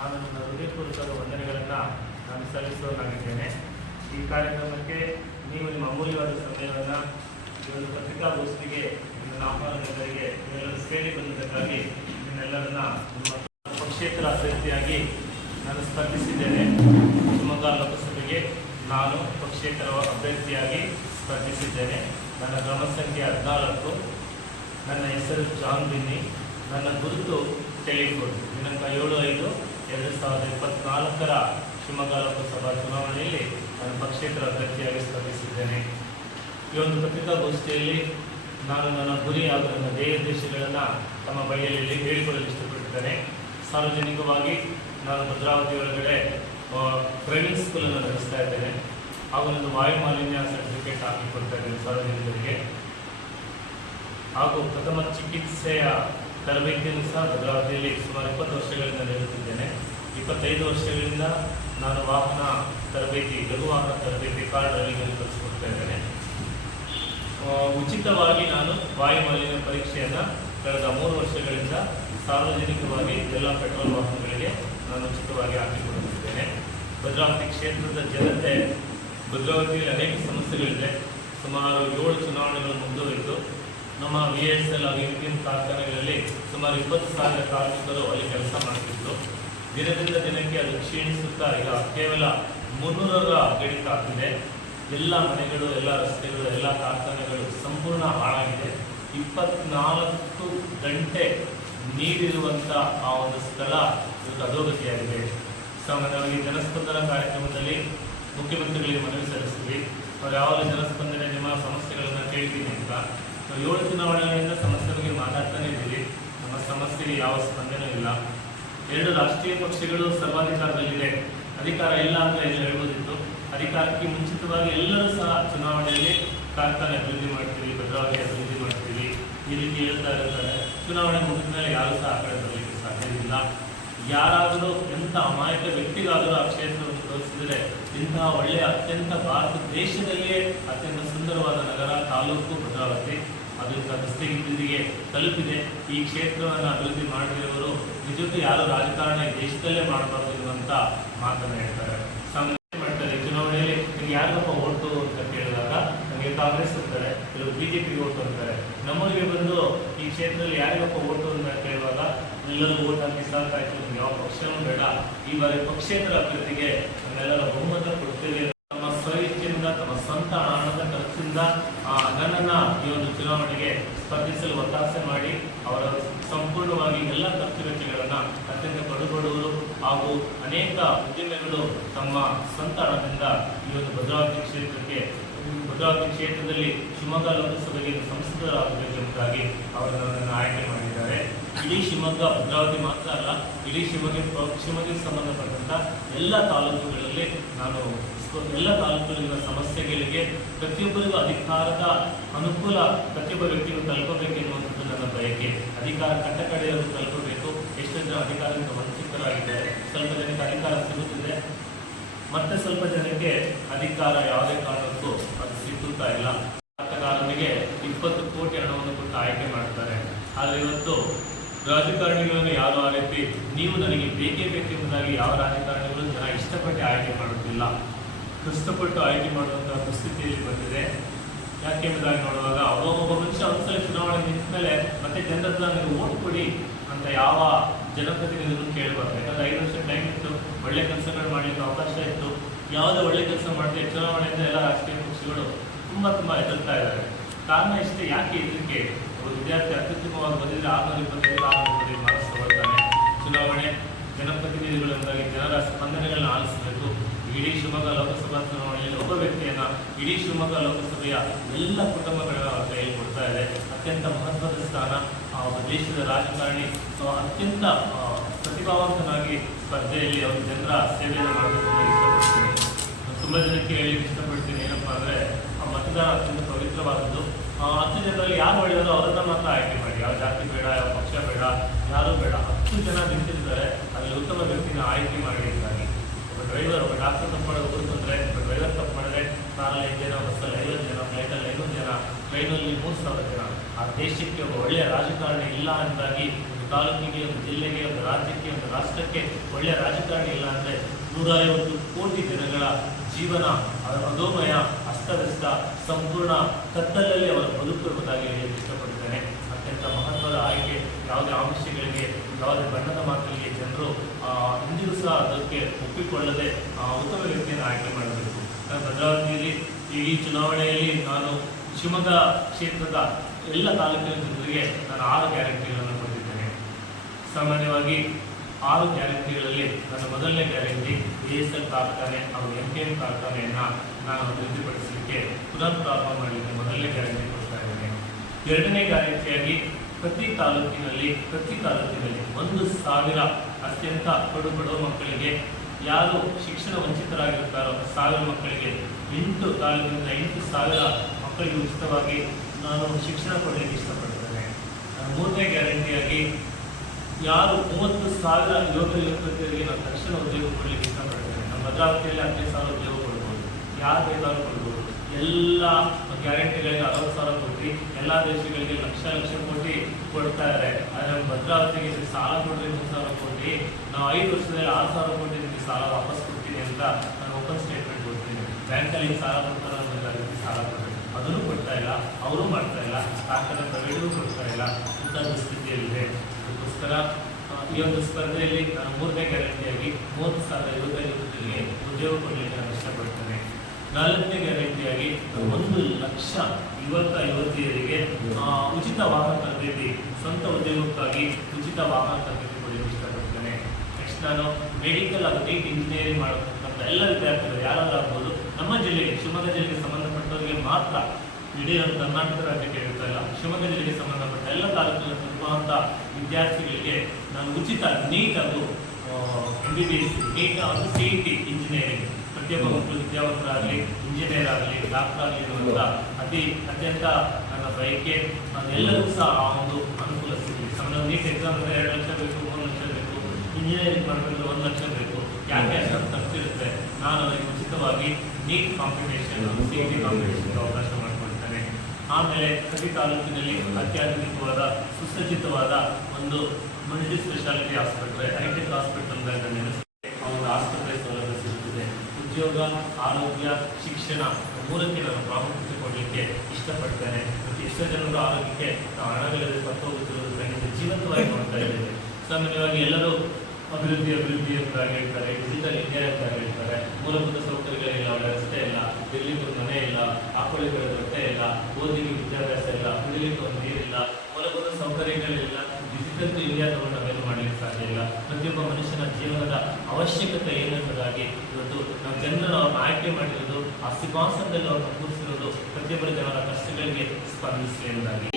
ನಾನು ನನ್ನ ಹೃದಯಪೂರ್ವಕ ವಂದನೆಗಳನ್ನು ನಾನು ಸಲ್ಲಿಸುವನಾಗಿದ್ದೇನೆ. ಈ ಕಾರ್ಯಕ್ರಮಕ್ಕೆ ನೀವು ನಿಮ್ಮ ಅಮೂಲ್ಯವಾದ ಸಮಯವನ್ನು ಈ ಒಂದು ಪತ್ರಿಕಾಗೋಷ್ಠಿಗೆ ನನ್ನ ಆಹ್ವಾನಗಳಿಗೆ ಎಲ್ಲರೂ ಸೇರಿ ಬಂದಿದ್ದಕ್ಕಾಗಿ ನಿಮ್ಮೆಲ್ಲರನ್ನ ನಿಮ್ಮ ಪಕ್ಷೇತರ ಅಭ್ಯರ್ಥಿಯಾಗಿ ನಾನು ಸ್ಪರ್ಧಿಸಿದ್ದೇನೆ. ಶಿವಮೊಗ್ಗ ಲೋಕಸಭೆಗೆ ನಾನು ಪಕ್ಷೇತರ ಅಭ್ಯರ್ಥಿಯಾಗಿ ಸ್ಪರ್ಧಿಸಿದ್ದೇನೆ. ನನ್ನ ಕ್ರಮ ಸಂಖ್ಯೆ 14. ನನ್ನ ಹೆಸರು ಜಾನ್ ಬಿನ್ನಿ. ನನ್ನ ಗುರುತು ಟೆಲಿಫೋನ್. ದಿನಾಂಕ 7/5/2024 ಶಿವಮೊಗ್ಗ ಲೋಕಸಭಾ ಚುನಾವಣೆಯಲ್ಲಿ ನಾನು ಪಕ್ಷೇತರ ಅಭ್ಯರ್ಥಿಯಾಗಿ ಸ್ಪರ್ಧಿಸಿದ್ದೇನೆ. ಈ ಒಂದು ಪತ್ರಿಕಾಗೋಷ್ಠಿಯಲ್ಲಿ ನಾನು ನನ್ನ ಗುರಿ ಹಾಗೂ ನನ್ನ ಧ್ಯೇಯೋದ್ದೇಶಗಳನ್ನು ತಮ್ಮ ಬಳಿಯಲ್ಲಿ ಹೇಳಿಕೊಳ್ಳಲು ಇಷ್ಟಪಟ್ಟಿದ್ದೇನೆ. ಸಾರ್ವಜನಿಕವಾಗಿ ನಾನು ಭದ್ರಾವತಿ ಒಳಗಡೆ ಪ್ರೈವೇಟ್ ಸ್ಕೂಲನ್ನು ನಡೆಸ್ತಾ ಇದ್ದೇನೆ ಹಾಗೂ ನನ್ನ ವಾಯು ಮಾಲಿನ್ಯ ಸರ್ಟಿಫಿಕೇಟ್ ಹಾಕಿಕೊಡ್ತಾ ಇದ್ದೇನೆ ಸಾರ್ವಜನಿಕರಿಗೆ. ಹಾಗೂ ಪ್ರಥಮ ಚಿಕಿತ್ಸೆಯ ತರಬೇತಿಯನ್ನು ಸಹ ಭದ್ರಾವತಿಯಲ್ಲಿ ಸುಮಾರು 20 ವರ್ಷಗಳಿಂದ ನೀಡುತ್ತಿದ್ದೇನೆ. 25 ವರ್ಷಗಳಿಂದ ನಾನು ವಾಹನ ತರಬೇತಿ, ಲಘು ವಾಹನ ತರಬೇತಿ, ಕಾರ್ ಡ್ರೈವಿಂಗನ್ನು ಕಲಿಸಿಕೊಡ್ತಾ ಇದ್ದೇನೆ. ಉಚಿತವಾಗಿ ನಾನು ವಾಯು ಮಾಲಿನ್ಯ ಪರೀಕ್ಷೆಯನ್ನು ಕಳೆದ 3 ವರ್ಷಗಳಿಂದ ಸಾರ್ವಜನಿಕವಾಗಿ ಎಲ್ಲ ಪೆಟ್ರೋಲ್ ವಾಹನಗಳಿಗೆ ನಾನು ಉಚಿತವಾಗಿ ಹಾಕಿಕೊಡುತ್ತಿದ್ದೇನೆ. ಭದ್ರಾವತಿ ಕ್ಷೇತ್ರದ ಜನತೆ, ಭದ್ರಾವತಿಯಲ್ಲಿ ಅನೇಕ ಸಮಸ್ಯೆಗಳಿದೆ. ಸುಮಾರು 7 ಚುನಾವಣೆಗಳು ಮುಗಿದೋಯಿತು. ನಮ್ಮ VSL ಹಾಗೂ UPM ಕಾರ್ಖಾನೆಗಳಲ್ಲಿ ಸುಮಾರು 20,000 ಕಾರ್ಮಿಕರು ಅಲ್ಲಿ ಕೆಲಸ ಮಾಡ್ತಿದ್ರು. ದಿನದಿಂದ ದಿನಕ್ಕೆ ಅದು ಕ್ಷೀಣಿಸುತ್ತಾ ಈಗ ಕೇವಲ 300ರ ಗಡಿ ತಾಕಿದೆ. ಎಲ್ಲ ಮನೆಗಳು, ಎಲ್ಲ ರಸ್ತೆಗಳು, ಎಲ್ಲ ಕಾರ್ಖಾನೆಗಳು ಸಂಪೂರ್ಣ ಹಾಳಾಗಿದೆ. 24 ಗಂಟೆ ನೀರಿರುವಂಥ ಆ ಒಂದು ಸ್ಥಳ ಇವತ್ತು ಅಧೋಗತಿಯಾಗಿದೆ. ಸಾಮಾನ್ಯವಾಗಿ ಜನಸ್ಪಂದನ ಕಾರ್ಯಕ್ರಮದಲ್ಲಿ ಮುಖ್ಯಮಂತ್ರಿಗಳಿಗೆ ಮನವಿ ಸಲ್ಲಿಸಿದ್ವಿ. ಅವ್ರು ಯಾವಾಗ ಜನಸ್ಪಂದನೆ ನಿಮ್ಮ ಸಮಸ್ಯೆಗಳನ್ನು ಕೇಳ್ತೀನಿ ಅಂತ. 7 ಚುನಾವಣೆಗಳಿಂದ ಸಮಸ್ಯೆ ಬಗ್ಗೆ ಮಾತಾಡ್ತಾನೆ ಇದ್ದೀವಿ. ನಮ್ಮ ಸಮಸ್ಯೆಗೆ ಯಾವ ಸ್ಪಂದನೆ ಇಲ್ಲ. 2 ರಾಷ್ಟ್ರೀಯ ಪಕ್ಷಗಳು ಸರ್ವಾಧಿಕಾರದಲ್ಲಿದೆ. ಅಧಿಕಾರ ಇಲ್ಲ ಅಂತ ಹೇಳ್ಬೋದಿತ್ತು. ಅಧಿಕಾರಕ್ಕೆ ಮುಂಚಿತವಾಗಿ ಎಲ್ಲರೂ ಸಹ ಚುನಾವಣೆಯಲ್ಲಿ ಕಾರ್ಖಾನೆ ಅಭಿವೃದ್ಧಿ ಮಾಡ್ತೀವಿ, ಭದ್ರಾವತಿ ಅಭಿವೃದ್ಧಿ ಮಾಡ್ತೀವಿ, ಈ ರೀತಿ ಹೇಳ್ತಾ ಇರ್ತಾರೆ. ಚುನಾವಣೆ ಮುಗಿದ ಮೇಲೆ ಯಾರೂ ಸಹ ಆ ಕಡೆ ಬರಲಿಕ್ಕೆ ಸಾಧ್ಯವಿಲ್ಲ. ಯಾರಾದರೂ ಎಂಥ ಅಮಾಯಕ ವ್ಯಕ್ತಿಗಾದರೂ ಆ ಕ್ಷೇತ್ರವನ್ನು ತೋರಿಸಿದರೆ ಇಂತಹ ಒಳ್ಳೆಯ ಅತ್ಯಂತ ಭಾರತ ದೇಶದಲ್ಲಿಯೇ ಅತ್ಯಂತ ಸುಂದರವಾದ ನಗರ, ತಾಲೂಕು ಭದ್ರಾವತಿ ಅದು ದಸ್ತಗಿರಿಗೆ ತಲುಪಿದೆ. ಈ ಕ್ಷೇತ್ರವನ್ನು ಅಭಿವೃದ್ಧಿ ಮಾಡಿದವರು ನಿಜಕ್ಕೂ ಯಾರು ರಾಜಕಾರಣ ದೇಶದಲ್ಲೇ ಮಾಡಬಾರ್ದು ಎನ್ನುವಂಥ ಮಾತನ್ನು ಹೇಳ್ತಾರೆ. ಸಾಮಾನ್ಯ ಮಾಡ್ತಾರೆ ಚುನಾವಣೆಯಲ್ಲಿ ನಿಮ್ಗೆ ಯಾರಿಗಪ್ಪ ಓಟು ಅಂತ ಕೇಳಿದಾಗ ನಮಗೆ ಕಾಂಗ್ರೆಸ್ ಅಂತಾರೆ, ಕೆಲವು BJPಗೆ ಓಟು ಅಂತಾರೆ. ನಮ್ಮೂರಿಗೆ ಬಂದು ಈ ಕ್ಷೇತ್ರದಲ್ಲಿ ಯಾರಿಗಪ್ಪ ಓಟು ಅಂತ ಕೇಳುವಾಗ ಎಲ್ಲರೂ ಓಟ್ ಹಾಕಿ ಸಾಕಾಯ್ತು, ನಮ್ಗೆ ಯಾವ ಪಕ್ಷನೂ ಬೇಡ, ಈ ಬಾರಿ ಪಕ್ಷೇತರ ಅಭ್ಯರ್ಥಿಗೆ ನಮ್ಮೆಲ್ಲರ ಬಹುಮತ ಕೊಡ್ತೇವೆ. ತಮ್ಮ ಸ್ವಇಚ್ಛೆಯಿಂದ, ತಮ್ಮ ಸ್ವಂತ ಹಣದ ಖರ್ಚಿಂದ ನನ್ನನ್ನು ಈ ಒಂದು ಚುನಾವಣೆಗೆ ಸ್ಪರ್ಧಿಸಲು ಒತ್ತಾಸೆ ಮಾಡಿ ಅವರ ಸಂಪೂರ್ಣವಾಗಿ ಎಲ್ಲ ಖರ್ಚು ವೆಚ್ಚಗಳನ್ನು ಅತ್ಯಂತ ಕಡುಬಡವರು ಹಾಗೂ ಅನೇಕ ಉದ್ಯಮಿಗಳು ತಮ್ಮ ಸ್ವಂತ ಹಣದಿಂದ ಈ ಒಂದು ಭದ್ರಾವತಿ ಕ್ಷೇತ್ರದಲ್ಲಿ ಶಿವಮೊಗ್ಗ ಲೋಕಸಭೆಗೆ ಸಂಸದರಾಗಬೇಕೆಂಬುದಾಗಿ ಅವರು ನನ್ನನ್ನು ಆಯ್ಕೆ ಮಾಡಿದ್ದಾರೆ. ಇಡೀ ಶಿವಮೊಗ್ಗ, ಭದ್ರಾವತಿ ಮಾತ್ರ ಅಲ್ಲ, ಇಡೀ ಶಿವಮೊಗ್ಗಕ್ಕೆ ಸಂಬಂಧಪಟ್ಟಂಥ ಎಲ್ಲ ತಾಲೂಕುಗಳಲ್ಲಿ ನಾನು ಎಲ್ಲ ತಾಲೂಕುಗಳಿನ ಸಮಸ್ಯೆಗಳಿಗೆ ಪ್ರತಿಯೊಬ್ಬರಿಗೂ ಅಧಿಕಾರದ ಅನುಕೂಲ ಪ್ರತಿಯೊಬ್ಬ ವ್ಯಕ್ತಿಗೂ ತಲುಪಬೇಕೆನ್ನುವಂಥದ್ದು ನನ್ನ ಬಯಕೆ. ಅಧಿಕಾರ ಕಟ್ಟಕಡೆಯವರು ತಲುಪಬೇಕು. ಎಷ್ಟು ಜನ ಅಧಿಕಾರದಿಂದ ವಂಚಿತರಾಗಿದ್ದಾರೆ, ಸ್ವಲ್ಪ ಜನಕ್ಕೆ ಅಧಿಕಾರ ಸಿಗುತ್ತಿದೆ, ಮತ್ತೆ ಸ್ವಲ್ಪ ಜನಕ್ಕೆ ಅಧಿಕಾರ ಯಾವುದೇ ಕಾರಣಕ್ಕೂ ಅದು ಸಿಗುತ್ತಾ ಇಲ್ಲ. ಆಟಗಾರನಿಗೆ 20 ಕೋಟಿ ಹಣವನ್ನು ಕೊಟ್ಟು ಆಯ್ಕೆ ಮಾಡ್ತಾರೆ. ಆದರೆ ಇವತ್ತು ರಾಜಕಾರಣಿಗಳನ್ನು ಯಾರು ಆ ರೀತಿ ನೀವು ನನಗೆ ಬೇಕೇ ಬೇಕೆಂಬುದಾಗಿ ಯಾವ ರಾಜಕಾರಣಿಗಳು ಜನ ಇಷ್ಟಪಟ್ಟು ಆಯ್ಕೆ ಮಾಡುತ್ತಿಲ್ಲ, ಕಷ್ಟಪಟ್ಟು ಆಯ್ಕೆ ಮಾಡುವಂತಹ ಪರಿಸ್ಥಿತಿಯಲ್ಲಿ ಬಂದಿದೆ. ಯಾಕೆಂಬುದಾಗಿ ನೋಡುವಾಗ ಒಬ್ಬ ಮನುಷ್ಯ ಒಂದ್ಸಲ ಚುನಾವಣೆ ನಿಂತ ಮೇಲೆ ಮತ್ತೆ ಜನರ ಹತ್ರ ನನಗೆ ಓಟ್ ಕೊಡಿ ಅಂತ ಯಾವ ಜನಪ್ರತಿನಿಧಿಗಳು ಕೇಳಬಾರ್ದು. ಯಾಕಂದರೆ 5 ವರ್ಷ ಟೈಮ್ ಇತ್ತು, ಒಳ್ಳೆ ಕೆಲಸಗಳು ಮಾಡಲಿಕ್ಕೆ ಅವಕಾಶ ಇತ್ತು. ಯಾವುದೇ ಒಳ್ಳೆ ಕೆಲಸ ಮಾಡ್ತೀವಿ ಚುನಾವಣೆಯಿಂದ ಎಲ್ಲ ರಾಜಕೀಯ ಪಕ್ಷಗಳು ತುಂಬ ಹೆದರ್ತಾ ಇದ್ದಾರೆ. ಕಾರಣ ಇಷ್ಟೇ. ಯಾಕೆ ಇದಕ್ಕೆ ಒಬ್ಬ ವಿದ್ಯಾರ್ಥಿ ಅತ್ಯುತ್ತಮವಾಗಿ ಬಂದಿದ್ದರೆ 625 ಮಾರ್ಕ್ಸ್ ತಗೊಳ್ತಾನೆ. ಚುನಾವಣೆ ಜನಪ್ರತಿನಿಧಿಗಳು ಎಂದಾಗಿ ಜನರ ಸ್ಪಂದನೆಗಳನ್ನ ಆಲಿಸಬೇಕು. ಇಡೀ ಶಿವಮೊಗ್ಗ ಲೋಕಸಭಾ ಚುನಾವಣೆಯಲ್ಲಿ ಒಬ್ಬ ವ್ಯಕ್ತಿಯನ್ನು ಇಡೀ ಶಿವಮೊಗ್ಗ ಲೋಕಸಭೆಯ ಎಲ್ಲ ಕುಟುಂಬಗಳ ಕೈಯಲ್ಲಿ ಕೊಡ್ತಾ ಇದೆ. ಅತ್ಯಂತ ಮಹತ್ವದ ಸ್ಥಾನ. ಒಬ್ಬ ದೇಶದ ರಾಜಕಾರಣಿ ಅತ್ಯಂತ ಪ್ರತಿಭಾವಂತನಾಗಿ ಸ್ಪರ್ಧೆಯಲ್ಲಿ ಅವರು ಜನರ ಸೇವೆಯನ್ನು ಮಾಡಬೇಕು ಅಂತ ಇಷ್ಟಪಡ್ತೀನಿ. ತುಂಬ ಜನಕ್ಕೆ ಹೇಳಲಿಕ್ಕೆ ಇಷ್ಟಪಡ್ತೀನಿ. ಏನಪ್ಪ ಅಂದರೆ ಮತದಾನ ಅತ್ಯಂತ ಪವಿತ್ರವಾದದ್ದು. 10 ಜನರಲ್ಲಿ ಯಾರು ಒಳ್ಳೆಯದೋ ಅವರನ್ನು ಮಾತ್ರ ಆಯ್ಕೆ ಮಾಡಿ. ಯಾವ ಜಾತಿ ಬೇಡ, ಯಾವ ಪಕ್ಷ ಬೇಡ, ಯಾರೂ ಬೇಡ. 10 ಜನ ನಿಂತಿರ್ತಾರೆ, ಅದರಲ್ಲಿ ಉತ್ತಮ ವ್ಯಕ್ತಿನ ಆಯ್ಕೆ ಮಾಡಿ ಅಂತಾಗಿ. ಒಬ್ಬ ಡ್ರೈವರ್, ಒಬ್ಬ ಡಾಕ್ಟರ್ ತಪ್ಪು ಮಾಡೋದು ಗುರುತಂದರೆ, ಒಬ್ಬ ಡ್ರೈವರ್ ತಪ್ಪು ಮಾಡಿದ್ರೆ ಕಾರಲ್ಲಿ 5 ಜನ, ಬಸ್ಸಲ್ಲಿ 50 ಜನ, ಫ್ಲೈಟಲ್ಲಿ 500 ಜನ, ಟ್ರೈನಲ್ಲಿ 3000 ಜನ. ಆ ದೇಶಕ್ಕೆ ಒಬ್ಬ ಒಳ್ಳೆಯ ರಾಜಕಾರಣಿ ಇಲ್ಲ ಅಂತಾಗಿ ತಾಲೂಕಿಗೆ, ಒಂದು ಜಿಲ್ಲೆಗೆ, ಒಂದು ರಾಜ್ಯಕ್ಕೆ, ಒಂದು ರಾಷ್ಟ್ರಕ್ಕೆ ಒಳ್ಳೆಯ ರಾಜಕಾರಣಿ ಇಲ್ಲ ಅಂದರೆ 150 ಕೋಟಿ ಜನಗಳ ಜೀವನ ಅಧೋಮಯ, ಅಸ್ತವ್ಯಸ್ತ, ಸಂಪೂರ್ಣ ಕತ್ತಲಲ್ಲಿ ಅವರ ಬದುಕು ಎಂಬುದಾಗಿ ಹೇಳಲು ಇಷ್ಟಪಡ್ತೇನೆ. ಅತ್ಯಂತ ಮಹತ್ವದ ಆಯ್ಕೆ. ಯಾವುದೇ ಆಮಿಷಗಳಿಗೆ, ಯಾವುದೇ ಬಣ್ಣದ ಮಾತುಗಳಿಗೆ ಜನರು ಇಂದಿಗೂ ಸಹ ಅದಕ್ಕೆ ಒಪ್ಪಿಕೊಳ್ಳದೆ ಉತ್ತಮ ವ್ಯಕ್ತಿಯನ್ನು ಆಯ್ಕೆ ಮಾಡಬೇಕು. ಭದ್ರಾವತಿಯಲ್ಲಿ ಈ ಚುನಾವಣೆಯಲ್ಲಿ ನಾನು ಶಿವಮೊಗ್ಗ ಕ್ಷೇತ್ರದ ಎಲ್ಲ ತಾಲೂಕಿನ ಜನರಿಗೆ ನಾನು 6 ಗ್ಯಾರಂಟಿಗಳನ್ನು ಕೊಟ್ಟಿದ್ದೇನೆ. ಸಾಮಾನ್ಯವಾಗಿ 6 ಗ್ಯಾರಂಟಿಗಳಲ್ಲಿ ನನ್ನ ಮೊದಲನೇ ಗ್ಯಾರಂಟಿ ASL ಕಾರ್ಖಾನೆ ಹಾಗೂ MKM ಕಾರ್ಖಾನೆಯನ್ನು ನಾನು ಅಭಿವೃದ್ಧಿಪಡಿಸಲಿಕ್ಕೆ ಪುನಃ ಪ್ರಾರಂಭ ಮಾಡಲಿಕ್ಕೆ ಮೊದಲನೇ ಗ್ಯಾರಂಟಿ ಕೊಡ್ತಾ ಇದ್ದೇನೆ. ಎರಡನೇ ಗ್ಯಾರಂಟಿಯಾಗಿ ಪ್ರತಿ ತಾಲೂಕಿನಲ್ಲಿ 1,000 ಅತ್ಯಂತ ಬಡವ ಮಕ್ಕಳಿಗೆ, ಯಾರು ಶಿಕ್ಷಣ ವಂಚಿತರಾಗಿರುತ್ತಾರೋ 1,000 ಮಕ್ಕಳಿಗೆ 8 ತಾಲೂಕಿನಿಂದ 8,000 ಮಕ್ಕಳಿಗೆ ಉಚಿತವಾಗಿ ನಾನು ಶಿಕ್ಷಣ ಕೊಡಲಿಕ್ಕೆ ಇಷ್ಟಪಡ್ತೇನೆ. ಮೂರನೇ ಗ್ಯಾರಂಟಿಯಾಗಿ ಯಾರು 30,000 ಯುವಕರಿಗೆ ನಾನು ತಕ್ಷಣ ಉದ್ಯೋಗ ಕೊಡಲಿಕ್ಕೆ ಇಷ್ಟಪಡ್ತೇನೆ. ನಮ್ಮ ಭದ್ರಾವತಿಯಲ್ಲಿ 15,000 ಉದ್ಯೋಗ ಕೊಡ್ಬೋದು, ಯಾರು ಬೇಕಾದ್ರೂ ಕೊಡ್ಬೋದು. ಎಲ್ಲ ಗ್ಯಾರಂಟಿಗಳಿಗೆ 60,000 ಕೋಟಿ, ಎಲ್ಲ ದೇಶಗಳಿಗೆ ಲಕ್ಷ ಕೋಟಿ ಕೊಡ್ತಾ ಇದ್ದಾರೆ. ಆದರೆ ನಮ್ಮ ಭದ್ರಾವತಿಗೆ ಸಾಲ ಕೊಟ್ಟರೆ 3,000 ಕೋಟಿ, ನಾವು 5 ವರ್ಷದಲ್ಲಿ 6,000 ಕೋಟಿ ನಿಮಗೆ ಸಾಲ ವಾಪಸ್ ಕೊಡ್ತೀನಿ ಅಂತ ನಾನು ಓಪನ್ ಸ್ಟೇಟ್ಮೆಂಟ್ ಕೊಡ್ತೀನಿ. ಬ್ಯಾಂಕಲ್ಲಿ ಸಾಲ ಕೊಡ್ತಾರೆ ಅನ್ನೋದಾಗಿ ಸಾಲ ಕೊಡ್ತಾರೆ, ಅದನ್ನು ಕೊಡ್ತಾ ಇಲ್ಲ, ಅವರು ಮಾಡ್ತಾ ಇಲ್ಲ, ಕಾರ್ಖಾನೆ ಪ್ರೈವೇಟ್ಗೂ ಕೊಡ್ತಾ ಇಲ್ಲ. ಇಂಥ ಸ್ಥಿತಿಯಲ್ಲಿದೆ. ಅದಕ್ಕೋಸ್ಕರ ಈ ಒಂದು ಸ್ಪರ್ಧೆಯಲ್ಲಿ ನಾನು ಮೂರನೇ ಗ್ಯಾರಂಟಿಯಾಗಿ 30,000 ಯುವಕರಿಗೆ ಉದ್ಯೋಗ ಕೊಡಲಿಕ್ಕೆ ನಾನು ಇಷ್ಟಪಡ್ತೇನೆ. ನಾಲ್ಕನೇ ಗ್ಯಾರಂಟಿಯಾಗಿ 1,00,000 ಯುವತಿಯರಿಗೆ ಉಚಿತ ವಾಹನ ತರಬೇತಿ, ಸ್ವಂತ ಉದ್ಯೋಗಕ್ಕಾಗಿ ಉಚಿತ ವಾಹನ ತರಬೇತಿ ಕೊಡಲಿಕ್ಕೆ ಇಷ್ಟಪಡ್ತೇನೆ. ನೆಕ್ಸ್ಟ್ ನಾನು ಮೆಡಿಕಲ್ ಹಾಗೂ ನೀಟ್ ಇಂಜಿನಿಯರಿಂಗ್ ಮಾಡತಕ್ಕಂಥ ಎಲ್ಲ ವಿದ್ಯಾರ್ಥಿಗಳು ಯಾರಾಗಬಹುದು ನಮ್ಮ ಜಿಲ್ಲೆಗೆ, ಶಿವಮೊಗ್ಗ ಜಿಲ್ಲೆಗೆ ಸಂಬಂಧಪಟ್ಟವರಿಗೆ ಮಾತ್ರ, ಇಡೀ ನಮ್ಮ ಕರ್ನಾಟಕ ರಾಜ್ಯಕ್ಕೆ ಹೇಳ್ತಾ ಇಲ್ಲ, ಶಿವಮೊಗ್ಗ ಜಿಲ್ಲೆಗೆ ಸಂಬಂಧಪಟ್ಟ ಎಲ್ಲ ತಾಲೂಕುಗಳಲ್ಲಿ ಇರುವಂಥ ವಿದ್ಯಾರ್ಥಿಗಳಿಗೆ ನಾನು ಉಚಿತ ನೀಟ್ ಹಾಗೂ MBBS, ನೀಟ್ ಹಾಗೂ CET ಇಂಜಿನಿಯರಿಂಗ್, ಪ್ರತಿಯೊಬ್ಬ ಮಕ್ಕಳು ವಿದ್ಯಾವಂತರಾಗಲಿ, ಇಂಜಿನಿಯರ್ ಆಗಲಿ, ಡಾಕ್ಟರ್ ಆಗಲಿ ಇರುವಂಥ ಅತ್ಯಂತ ನನ್ನ ಬಯಕೆ. ಎಲ್ಲರಿಗೂ ಸಹ ಆ ಒಂದು ಅನುಕೂಲ ಸಿಗಲಿ. ನಮ್ಮ ನೀಟ್ ಎಕ್ಸಾಮ್ ಅಂದರೆ 2 ಲಕ್ಷ ಬೇಕು, 3 ಲಕ್ಷ ಬೇಕು, ಇಂಜಿನಿಯರಿಂಗ್ ಮಾಡಬೇಕಂದ್ರೆ 1 ಲಕ್ಷ ಬೇಕು. ಯಾಕೆ ಅಷ್ಟು ಖರ್ಚಿರುತ್ತೆ? ನಾನು ಅದಕ್ಕೆ ಉಚಿತವಾಗಿ ನೀಟ್ ಕಾಂಪಿಟೇಷನ್, CET ಕಾಂಪಿಟೇಷನ್ಗೆ ಅವಕಾಶ ಮಾಡಿಕೊಡ್ತೇನೆ. ಆಮೇಲೆ ಪ್ರತಿ ತಾಲೂಕಿನಲ್ಲಿ ಅತ್ಯಾಧುನಿಕವಾದ, ಸುಸಜ್ಜಿತವಾದ ಒಂದು ಮಲ್ಟಿ ಸ್ಪೆಷಾಲಿಟಿ ಆಸ್ಪತ್ರೆ, ಹೈಟೆಕ್ ಹಾಸ್ಪಿಟಲ್ ಒಂದು ಆಸ್ಪತ್ರೆ ಸೌಲಭ್ಯ ಸಿಗುತ್ತದೆ. ಉದ್ಯೋಗ, ಆರೋಗ್ಯ, ಶಿಕ್ಷಣ 3ಕ್ಕೆ ನಾನು ಪ್ರಾಮುಖ್ಯತೆ ಕೊಡಲಿಕ್ಕೆ ಇಷ್ಟಪಡ್ತೇನೆ. ಮತ್ತು ಎಷ್ಟೋ ಜನರು ಆರೋಗ್ಯಕ್ಕೆ ಹಣಗಳಿಲ್ಲದೆ ಸತ್ತೋಗುತ್ತಿರುವುದರಿಂದ ಜೀವಂತವಾಗಿ ನೋಡ್ತಾ ಇದ್ದೇವೆ. ಸಾಮಾನ್ಯವಾಗಿ ಎಲ್ಲರೂ ಅಭಿವೃದ್ಧಿ ಅಂತ ಹೇಳ್ತಾರೆ, ಡಿಜಿಟಲ್ ಇಂಡಿಯಾ ಅಂತ ಹೇಳ್ತಾರೆ. ಮೂಲಭೂತ ಸೌಕರ್ಯಗಳಿಲ್ಲ, ಒಳ್ಳೆ ರಸ್ತೆ ಇಲ್ಲ, ಇರಲಿಕ್ಕೆ ಒಂದು ಮನೆ ಇಲ್ಲ, ಹಾಕೊಳ್ಳಿಕ್ಕೆ ಬಟ್ಟೆ ಇಲ್ಲ, ಓದಲಿಕ್ಕೆ ವಿದ್ಯಾಭ್ಯಾಸ ಇಲ್ಲ, ಕುಡಿಲಿಕ್ಕೆ ಒಂದು ನೀರಿಲ್ಲ, ಮೂಲಭೂತ ಸೌಕರ್ಯಗಳಿಲ್ಲ. ಡಿಜಿಟಲ್ ಇಂಡಿಯಾ ತಗೊಂಡು ನಾವೇನು ಮಾಡಲಿಕ್ಕೆ ಸಾಧ್ಯ ಇಲ್ಲ. ಪ್ರತಿಯೊಬ್ಬ ಮನುಷ್ಯನ ಜೀವನದ ಅವಶ್ಯಕತೆ ಏನೆಂಬುದಾಗಿ ಇವತ್ತು ನಾವು ಜನರನ್ನು ಅವ್ರನ್ನ ಆಯ್ಕೆ ಮಾಡಿರೋದು, ಆ ಸಿಂಹಾಸನದಲ್ಲಿ ಅವ್ರನ್ನ ಕೂರಿಸಿರೋದು ಪ್ರತಿಯೊಬ್ಬರ ಜನರ ಕಷ್ಟಗಳಿಗೆ ಸ್ಪಂದಿಸಲಿ ಎಂಬುದಾಗಿ.